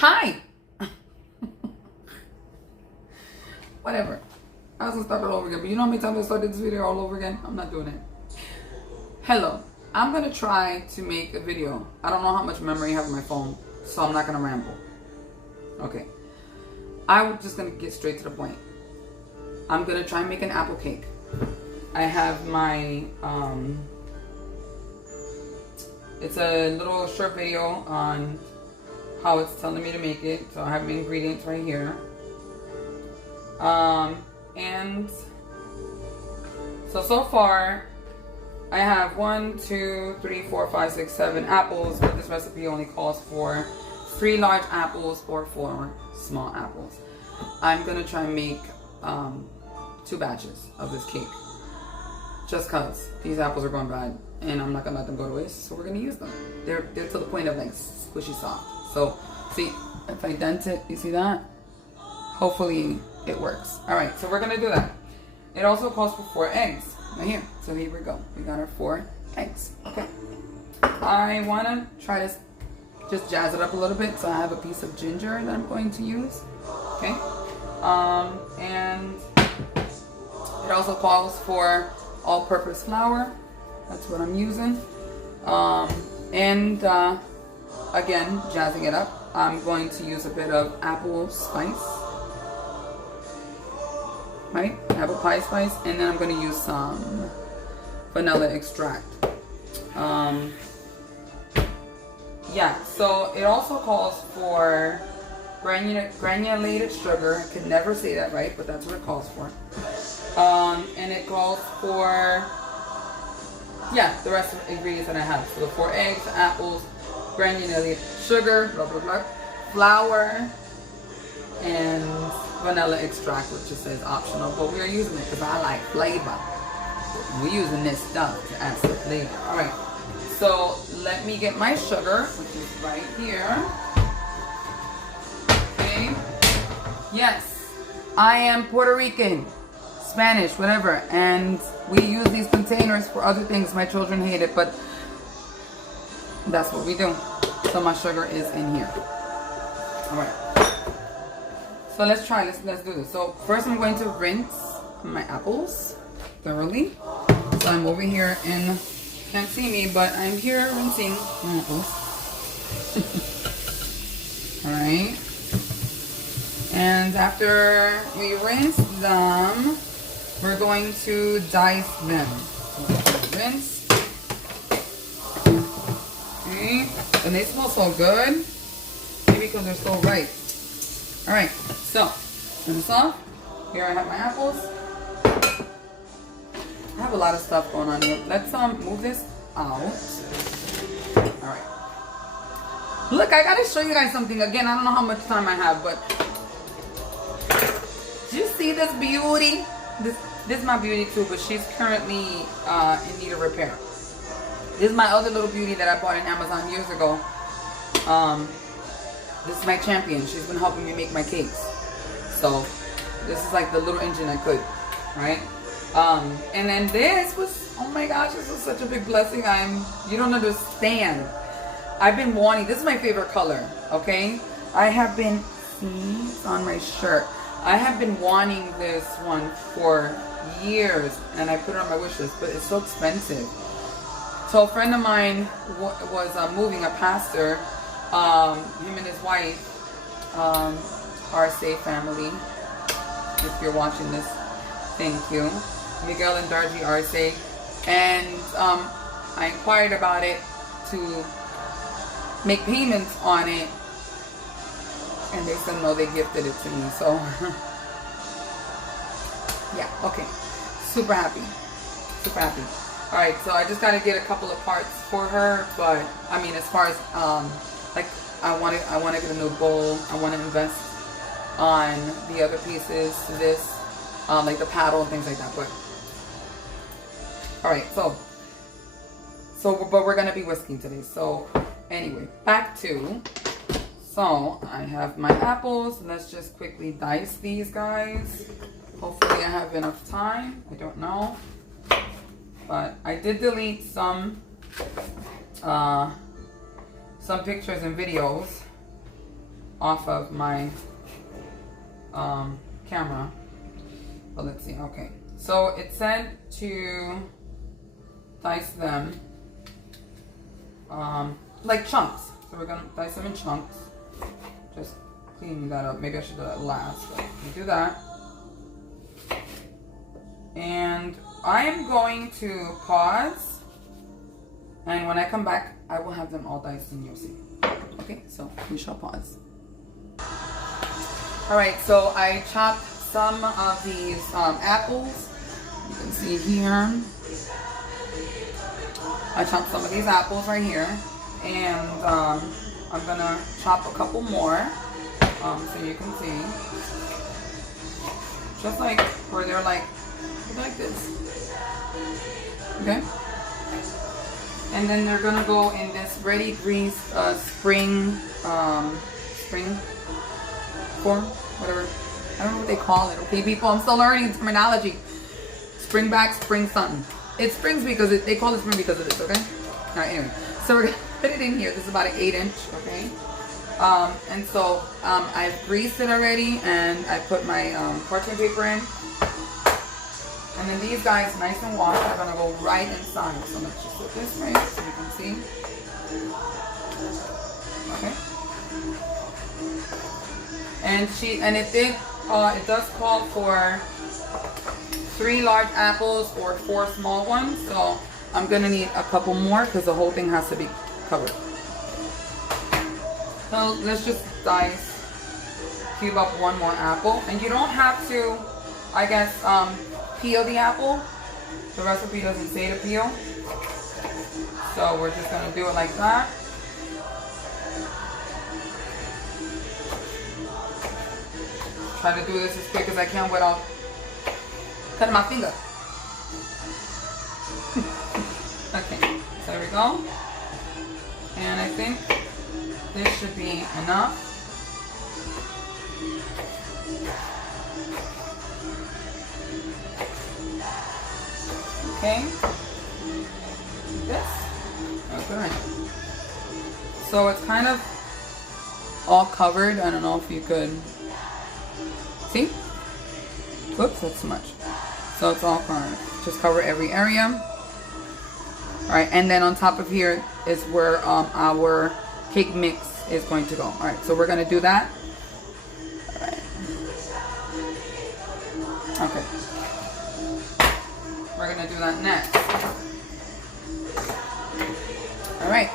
Hi! Whatever. I was gonna start it all over again, but you know how many times I started this video all over again? I'm not doing it. Hello. I'm gonna try to make a video. I don't know how much memory I have on my phone, so I'm not gonna ramble. Okay. I'm just gonna get straight to the point. I'm gonna try and make an apple cake. I have my, it's a little short video on how it's telling me to make it. So I have the ingredients right here. And so far I have 1, 2, 3, 4, 5, 6, 7 apples, but this recipe only calls for 3 large apples or 4 small apples. I'm gonna try and make 2 batches of this cake, just cause these apples are going bad and I'm not gonna let them go to waste, so we're gonna use them. They're to the point of like squishy soft. So see, if I dent it, you see that? Hopefully it works. All right, so we're gonna do that. It also calls for 4 eggs right here. So here we go. We got our 4 eggs. Okay. I wanna try to just jazz it up a little bit. So I have a piece of ginger that I'm going to use. Okay. And it also calls for all-purpose flour. That's what I'm using. Again, jazzing it up, I'm going to use a bit of apple spice. Right? Apple pie spice. And then I'm going to use some vanilla extract. Yeah, so it also calls for granulated sugar. I can never say that right, but that's what it calls for. And it calls for, yeah, the rest of the ingredients that I have. So the 4 eggs, apples, granulated sugar, blah, blah, blah, flour, and vanilla extract, which just says optional, but we are using it because I like flavor. We're using this stuff to add some flavor. All right, so let me get my sugar, which is right here. Okay. Yes, I am Puerto Rican, Spanish, whatever, and we use these containers for other things. My children hate it, but that's what we do. So my sugar is in here. All right. So let's try. Let's do this. So first, I'm going to rinse my apples thoroughly. So I'm over here and can't see me, but I'm here rinsing my apples. All right. And after we rinse them, we're going to dice them. So rinse. Okay. And they smell so good. Maybe because they're so ripe. All right. So, turn this off. Here I have my apples. I have a lot of stuff going on here. Let's move this out. All right. Look, I gotta show you guys something again. I don't know how much time I have, but do you see this beauty? This is my beauty too, but she's currently in need of repair. This is my other little beauty that I bought on Amazon years ago. This is my champion. She's been helping me make my cakes. So this is like the little engine I could, right? And then this was, oh my gosh, this was such a big blessing. You don't understand. I've been wanting, this is my favorite color, okay? I have been, see, it's on my shirt. I have been wanting this one for years, and I put it on my wish list, but it's so expensive. So a friend of mine was moving, a pastor, him and his wife, are safe family. If you're watching this, thank you. Miguel and Darji are safe. And I inquired about it to make payments on it. And they said no, they gifted it to me. So, yeah, okay. Super happy. Super happy. Alright, so I just got to get a couple of parts for her. But, I mean, as far as, like, I want to get a new bowl. I want to invest on the other pieces to this, like the paddle and things like that. But all right, so but we're gonna be whisking today. So anyway, back to, so I have my apples. Let's just quickly dice these guys. Hopefully I have enough time. I don't know, but I did delete some pictures and videos off of my camera. But let's see. Okay, so it said to dice them like chunks. So we're gonna dice them in chunks. Just cleaning that up. Maybe I should do that last, but we do that. And I am going to pause, and when I come back, I will have them all diced and you'll see. Okay, so we shall pause. All right, so I chopped some of these apples. You can see here. I chopped some of these apples right here, and I'm gonna chop a couple more, so you can see. Just like where they're like this. Okay. And then they're gonna go in this ready grease spring form, whatever. I don't know what they call it. Okay, people, I'm still learning terminology. Spring back, spring something. It springs because they call it spring because of this. Okay. All right. Anyway, so we're gonna put it in here. This is about an 8-inch. Okay. And so I've greased it already, and I put my parchment paper in. And then these guys, nice and washed, are gonna go right inside. So let's just put this right so you can see. Okay. And it does call for 3 large apples or 4 small ones. So I'm gonna need a couple more because the whole thing has to be covered. So let's just cube up 1 more apple. And you don't have to, I guess, peel the apple. The recipe doesn't say to peel. So we're just gonna do it like that. Try to do this as quick as I can without cutting my finger. Okay, so there we go. And I think this should be enough. Okay. This. Okay. So it's kind of all covered. I don't know if you could see. Whoops, that's too much. So it's all covered. Just cover every area. All right, and then on top of here is where our cake mix is going to go. All right, so we're gonna do that. All right. Okay. We're gonna do that next. All right.